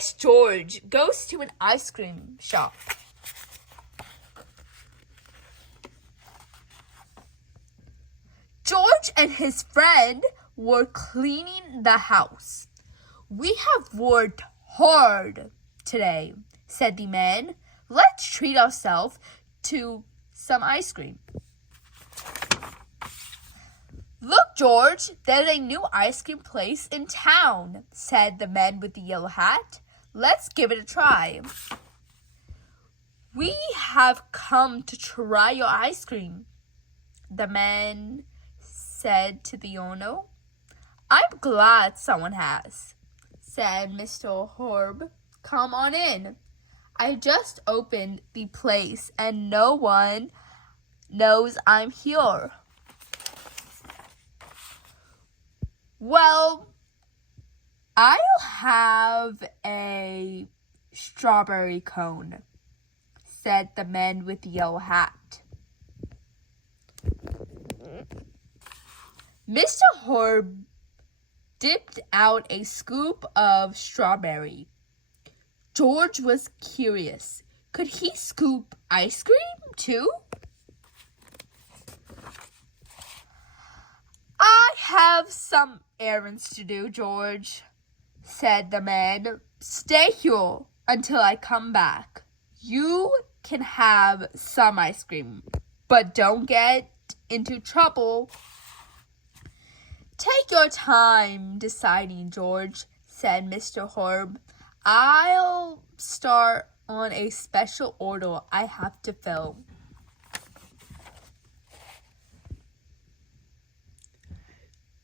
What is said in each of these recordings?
Curious George goes to an ice cream shop. George and his friend were cleaning the house. "We have worked hard today," said the man. "Let's treat ourselves to some ice cream." "Look, George, there's a new ice cream place in town," said the man with the yellow hat. "Let's give it a try." "We have come to try your ice cream," the man said to the owner. "I'm glad someone has," said Mr. Horb. "Come on in. I just opened the place and no one knows I'm here." "Well, I'll have a strawberry cone," said the man with the yellow hat. Mr. Horb dipped out a scoop of strawberry. George was curious. Could he scoop ice cream too? "I have some errands to do, George," said the man. "Stay here until I come back. You can have some ice cream, but don't get into trouble." "Take your time deciding, George," said Mr. Horb. "I'll start on a special order I have to fill."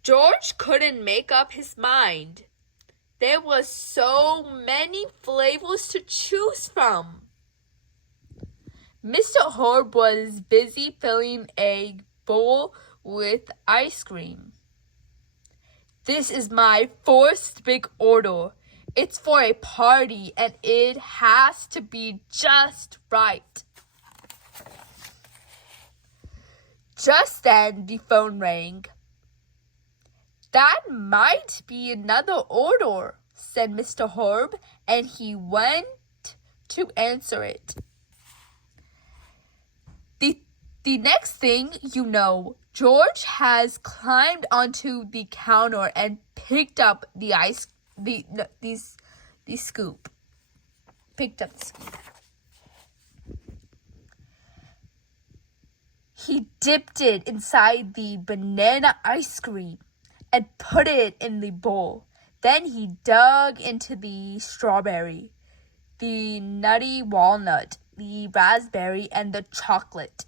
George couldn't make up his mind. There were so many flavors to choose from. Mr. Horb was busy filling a bowl with ice cream. "This is my first big order. It's for a party and it has to be just right." Just then the phone rang. "That might be another order," said Mr. Horb, and he went to answer it. The next thing you know, George has climbed onto the counter and picked up the scoop. Picked up the scoop. He dipped it inside the banana ice cream and put it in the bowl. Then he dug into the strawberry, the nutty walnut, the raspberry, and the chocolate.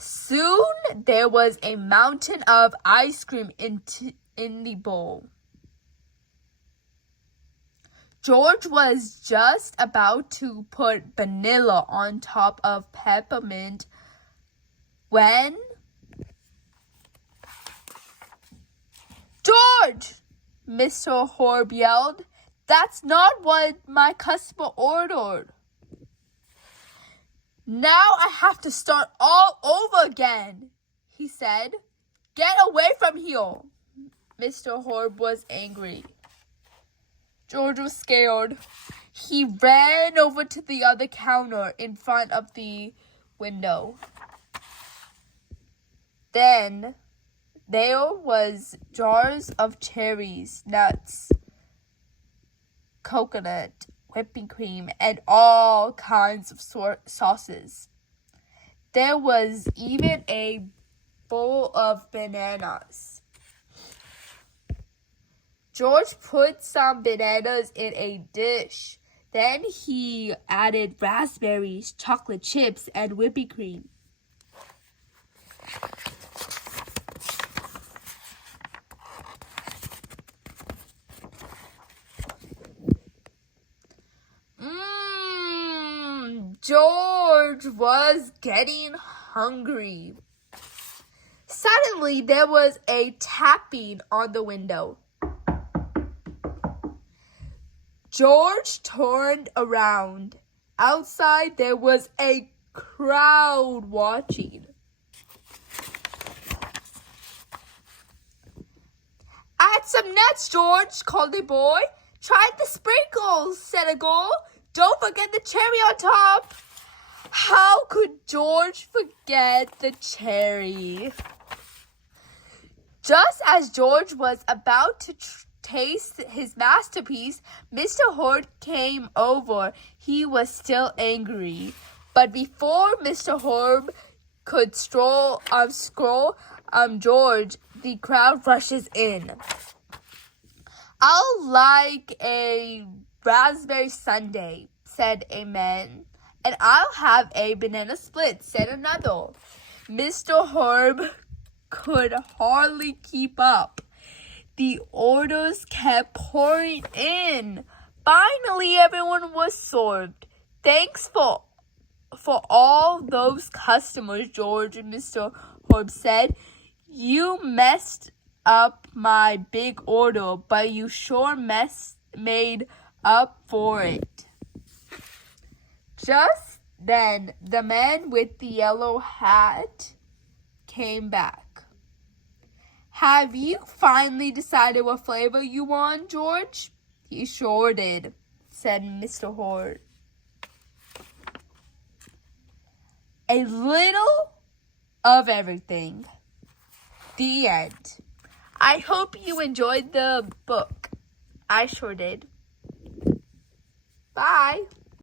Soon there was a mountain of ice cream in the bowl. George was just about to put vanilla on top of peppermint when... "George!" Mr. Horb yelled. "That's not what my customer ordered." "Now I have to start all over again," he said. "Get away from here." Mr. Horb was angry. George was scared. He ran over to the other counter in front of the window. Then there was jars of cherries, nuts, coconut, whipping cream, and all kinds of sauces. There was even a bowl of bananas. George put some bananas in a dish. Then he added raspberries, chocolate chips, and whipping cream. George was getting hungry. Suddenly, there was a tapping on the window. George turned around. Outside, there was a crowd watching. "Add some nuts, George," called the boy. Try the sprinkles, said a girl. Don't forget the cherry on top. How could George forget the cherry? Just as George was about to taste his masterpiece, Mr. Horde came over. He was still angry. But before Mr. Horde could scroll George, the crowd rushes in. I'll like a raspberry sundae, said a man. And I'll have a banana split, said another. Mr. Herb could hardly keep up. The orders kept pouring in. Finally, everyone was served. Thanks for all those customers, George and Mr. Herb said. You messed up my big order, but you sure made up for it. Just then, the man with the yellow hat came back. Have you finally decided what flavor you want, George? He sure did, said Mr. Horde. A little of everything. The end. I hope you enjoyed the book. I sure did. Bye.